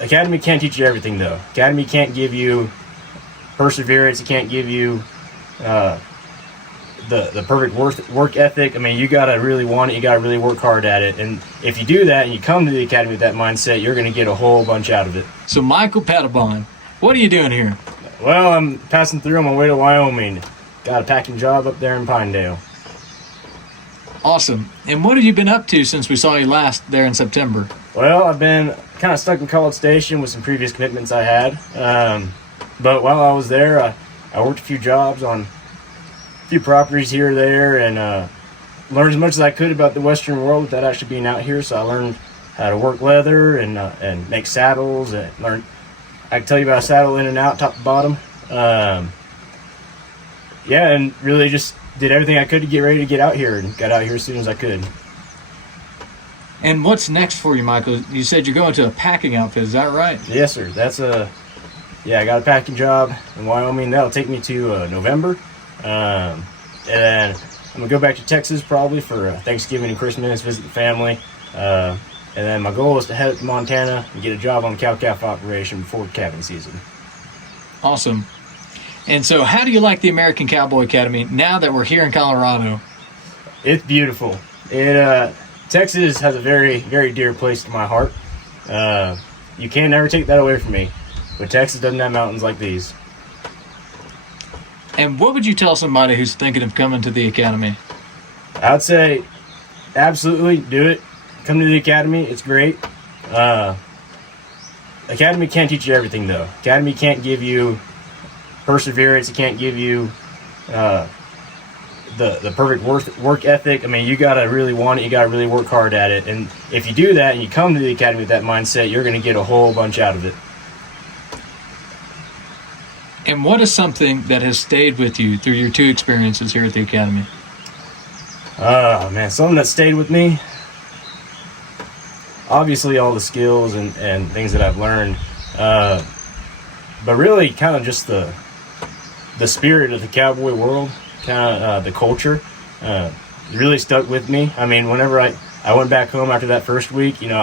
Academy can't teach you everything, though. Academy can't give you perseverance. It can't give you the perfect work ethic. I mean, you got to really want it. You got to really work hard at it. And if you do that and you come to the Academy with that mindset, you're going to get a whole bunch out of it. So, Michael Patabon, what are you doing here? Well, I'm passing through on my way to Wyoming. Got a packing job up there in Pinedale. Awesome. And what have you been up to since we saw you last there in September? Well, I've been kind of stuck in College Station with some previous commitments I had. But while I was there, I worked a few jobs on a few properties here or there, and learned as much as I could about the Western world without actually being out here. So I learned how to work leather and make saddles, and learned I can tell you about a saddle in and out, top to bottom. Yeah, and really just did everything I could to get ready to get out here, and got out here as soon as I could. And what's next for you, Michael? You said you're going to a packing outfit, is that right? Yes, sir. Yeah, I got a packing job in Wyoming. That'll take me to November. And then I'm going to go back to Texas probably for Thanksgiving and Christmas, visit the family. And then my goal is to head up to Montana and get a job on the cow-calf operation before calving season. Awesome. And so how do you like the American Cowboy Academy now that we're here in Colorado? It's beautiful. Texas has a very, very dear place to my heart. You can never take that away from me. But Texas doesn't have mountains like these. And what would you tell somebody who's thinking of coming to the Academy? I'd say absolutely do it. Come to the Academy. It's great. Academy can't teach you everything, though. Academy can't give you perseverance. It can't give you the perfect work ethic. I mean, you got to really want it. You got to really work hard at it. And if you do that and you come to the Academy with that mindset, you're going to get a whole bunch out of it. And what is something that has stayed with you through your 2 experiences here at the Academy? Oh, man, something that stayed with me. Obviously, all the skills and things that I've learned. But really, kind of just the spirit of the cowboy world, kind of the culture, really stuck with me. I mean, whenever I went back home after that first week, you know,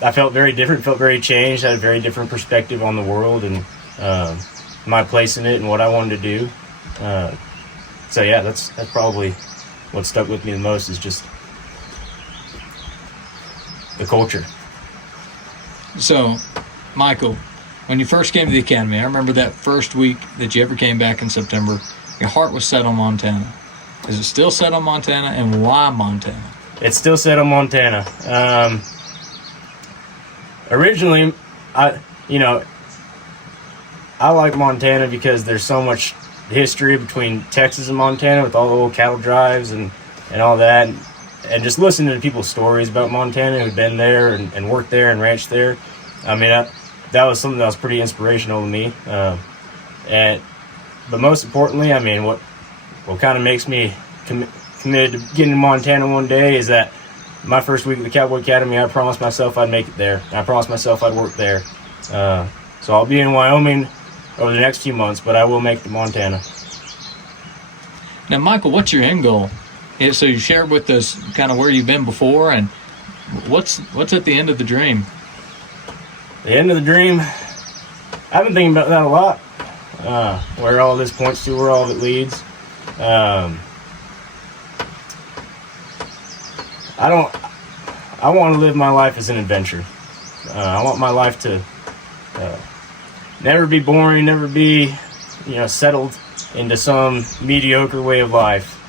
I felt very different, felt very changed, had a very different perspective on the world and my place in it and what I wanted to do. So yeah, that's probably what stuck with me the most, is just the culture. So, Michael, when you first came to the Academy, I remember that first week that you ever came back in September, your heart was set on Montana. Is it still set on Montana, and why Montana? It's still set on Montana. Originally, I like Montana because there's so much history between Texas and Montana with all the old cattle drives and all that. And just listening to people's stories about Montana who'd been there and worked there and ranched there. I mean, that was something that was pretty inspirational to me. But most importantly, I mean, what kind of makes me committed to getting to Montana one day is that my first week at the Cowboy Academy, I promised myself I'd make it there. I promised myself I'd work there. So I'll be in Wyoming over the next few months, but I will make it to Montana. Now, Michael, what's your end goal? So you shared with us kind of where you've been before, and what's at the end of the dream? The end of the dream, I've been thinking about that a lot. Where all this points to, where all of it leads. I want to live my life as an adventure. I want my life to never be boring, never be, settled into some mediocre way of life.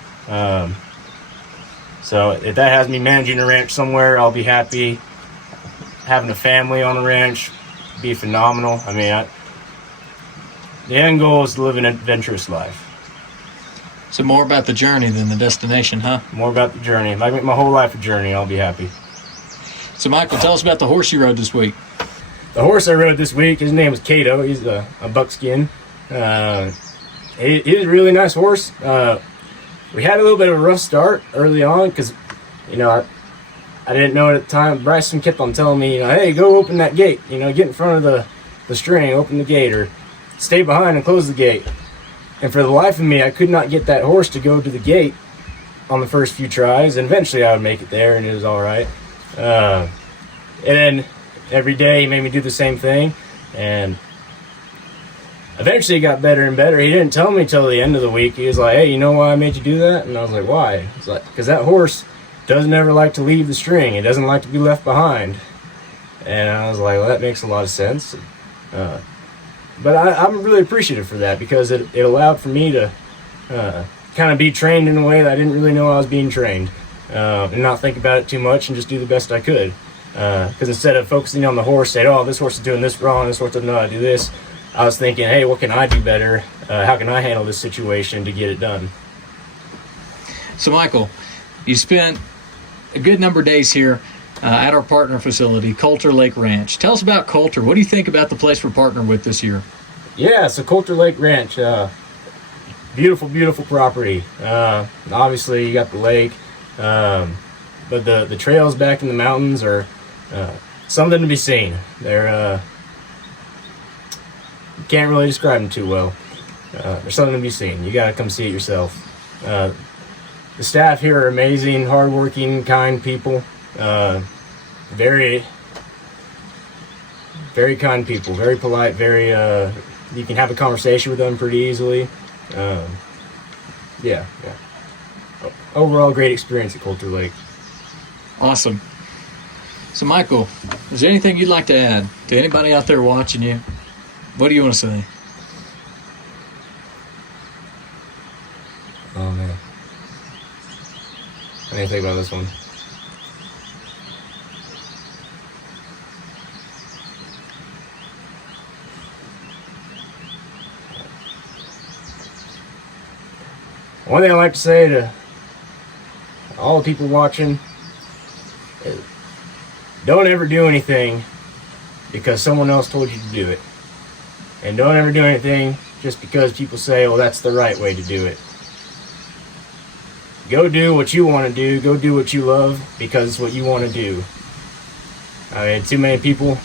So if that has me managing a ranch somewhere, I'll be happy. Having a family on a ranch be phenomenal. I mean, the end goal is to live an adventurous life. So more about the journey than the destination, huh? More about the journey. If I make my whole life a journey, I'll be happy. So, Michael, tell us about the horse you rode this week. The horse I rode this week, his name was Cato. He's a buckskin. He's a really nice horse. We had a little bit of a rough start early on because, I didn't know it at the time. Bryson kept on telling me, hey, go open that gate. Get in front of the string, open the gate, or stay behind and close the gate. And for the life of me, I could not get that horse to go to the gate on the first few tries. And eventually I would make it there, and it was all right. And then every day he made me do the same thing, and eventually it got better and better. He didn't tell me till the end of the week. He was like, "Hey, you know why I made you do that?" And I was like, "Why?" He's like, "Because that horse doesn't ever like to leave the string. It doesn't like to be left behind." And I was like, "Well, that makes a lot of sense." But I'm really appreciative for that, because it allowed for me to kind of be trained in a way that I didn't really know I was being trained, and not think about it too much and just do the best I could. Because instead of focusing on the horse, saying, "Oh, this horse is doing this wrong, this horse doesn't know how to do this," I was thinking, "Hey, what can I do better? How can I handle this situation to get it done?" So, Michael, you spent a good number of days here at our partner facility, Coulter Lake Ranch. Tell us about Coulter. What do you think about the place we're partnered with this year? Yeah, so Coulter Lake Ranch, beautiful, beautiful property. Obviously, you got the lake, but the trails back in the mountains are something to be seen. They're can't really describe them too well. There's something to be seen. You got to come see it yourself. The staff here are amazing, hardworking, kind people. Very, very kind people. Very polite. Very. You can have a conversation with them pretty easily. Yeah. Overall, great experience at Coulter Lake. Awesome. So, Michael, is there anything you'd like to add to anybody out there watching you? What do you want to say? Oh, man. I didn't think about this one. One thing I like to say to all the people watching is, don't ever do anything because someone else told you to do it. And don't ever do anything just because people say, "Well, that's the right way to do it." Go do what you want to do. Go do what you love because it's what you want to do. I mean, too many people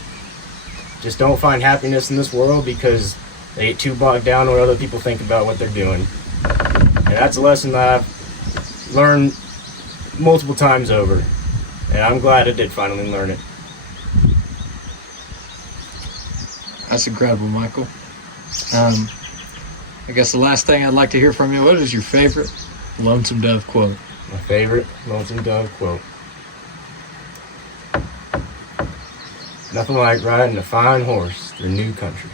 just don't find happiness in this world because they get too bogged down on what other people think about what they're doing. And that's a lesson that I've learned multiple times over. And I'm glad I did finally learn it. That's incredible, Michael. I guess the last thing I'd like to hear from you, what is your favorite Lonesome Dove quote? My favorite Lonesome Dove quote. Nothing like riding a fine horse through new country.